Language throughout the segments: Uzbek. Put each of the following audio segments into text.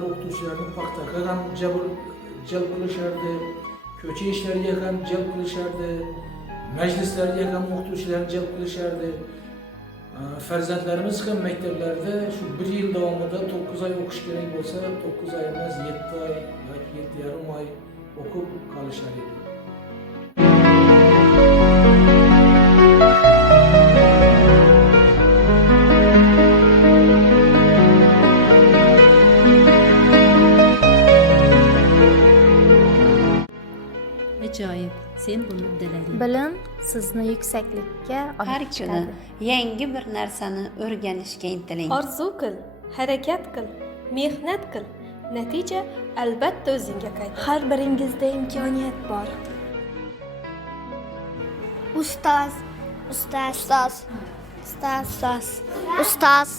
maktablar o'qituvchilarini paxtaga ham jalb qilishardi, ko'cha ishlariga ham jalb qilishardi, majlislarga ham o'qituvchilarni jalb qilishardi. Farzandlarimiz ham maktablarda shu 1 yil davomida 9 oy o'qish kerak bo'lsa, 9 oy emas, 7 oy yoki 7,5 oy o'qib qolishar edi. Ajoyib, sen buni uddalading. Bilim sizni yuksaklikka Har olib kuni chiqadi. yangi bir narsani o'rganishga intiling. Orzu qil, harakat qil, mehnat qil. Natija albatta o'zingga qaytadi. Har biringizda imkoniyat bor. Ustoz, ustoz, ustoz, ustoz, ustoz, ustoz.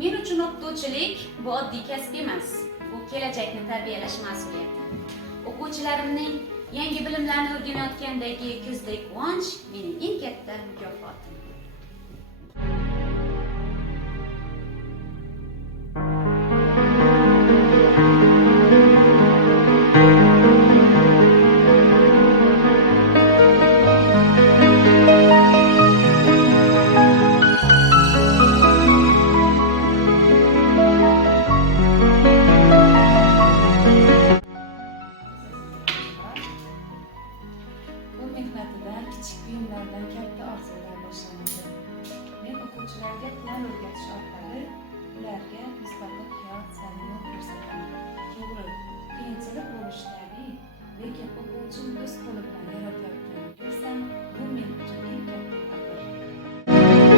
Men uchun o'qituvchilik bu oddiy kasb emas. Bu kelajakni tarbiyalash mas'uliyati. O'quvchilarimning yangi bilimlarni o'rganayotgandagi ko'zdagi quvonch mening eng katta mukofotim. Bu mehnatidan, kichik buyumlardan katta orzular boshlanadi. Men o'quvchilarga plan o'rgatish orqali ularga mustaqil hayot zaminini ko'rsataman. To'g'ri, qiyinchilik bo'lishi tabiiy, lekin o'quvchim o'z qo'li bilan yaratilayotganini ko'rsam, bu men uchun eng katta faxr.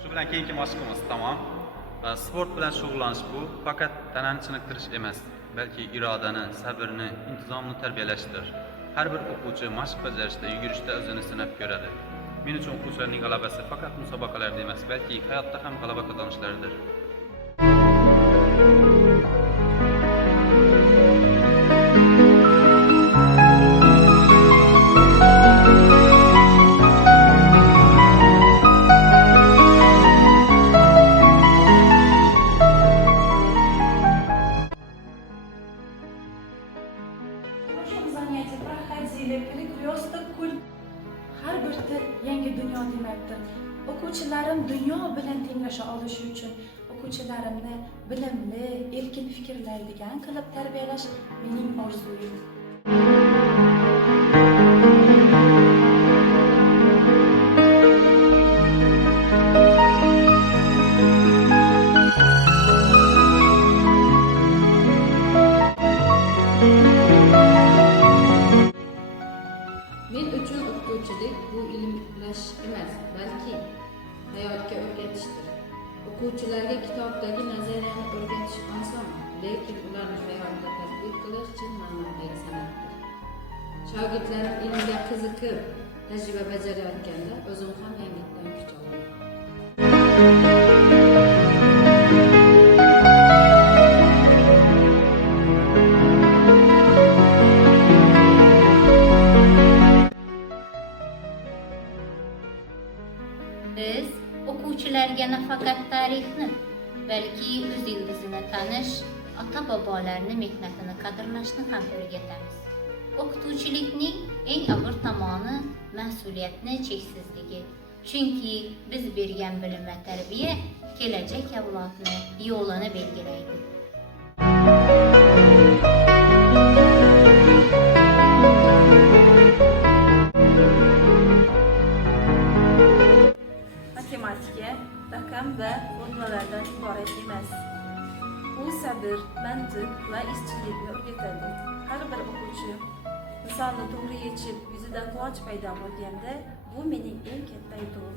Shu bilan keyingi mashqimiz tamom. Sport bilan shug'ullanish bu faqat tanani chiniqtirish emas, balki irodani, sabrni, intizomni tarbiyalashdir. Har bir o'quvchi mashq bajarishda, yugurishda o'zini sinab ko'radi. Men uchun o'quvchilarning g'alabasi faqat musobaqalarda emas, balki hayotda ham g'alaba qozonishlaridir. В прошлом занятии проходили перекресток куль. Har bir til yangi dunyo demakdir. O'quvchilarim dunyo bilan tenglasha olishi uchun o'quvchilarimni bilimli, erkin fikrlaydigan qilib tarbiyalash mening orzuyim. Men uchun o'qituvchilik bu ilmlash emas, balki hayotga o'rgatishdir. O'quvchilarga kitobdagi nazariyani o'rgatish oson, lekin ularni hayotda tatbiq qilish chin ma'nodagi san'atdir. Shogirdlarim ilmga qiziqib, tajriba bajarayotganda o'zim ham yangilikdan kuch olaman. Biz o'quvchilarga nafaqat tarixni, balki o'z ildizini tanish, ota-bobolarni mehnatini qadrlashni ham o'rgatamiz. O'qituvchilikning eng og'ir tomoni mas'uliyatni cheksizligi. Chunki biz bergan bilim va tarbiya kelajak avlodni yo'lini belgilaydi. Matematika, raqam va formulalardan iborat emas. U sabr, mantiq va izchillikni o'rgatadi. Har bir o'quvchi misolni to'g'ri yechib, yuzida quvonch paydo bo'lganda, bu mening eng katta yutug'im.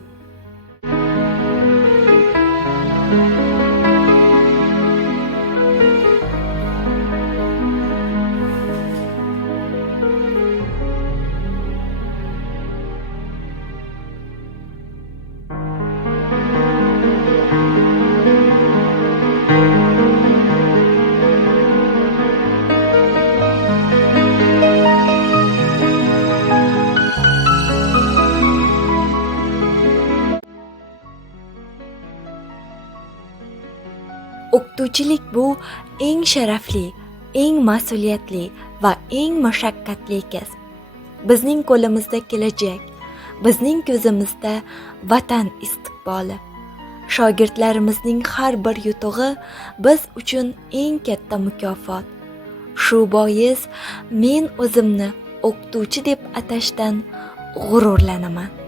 O'qituvchilik bu eng sharafli, eng mas'uliyatli va eng mashaqqatli kasb. Bizning qo'limizda kelajak, bizning ko'zimizda vatan istiqboli. Shogirdlarimizning har bir yutug'i biz uchun eng katta mukofot. Shu bois men o'zimni o'qituvchi deb atashdan g'ururlanaman.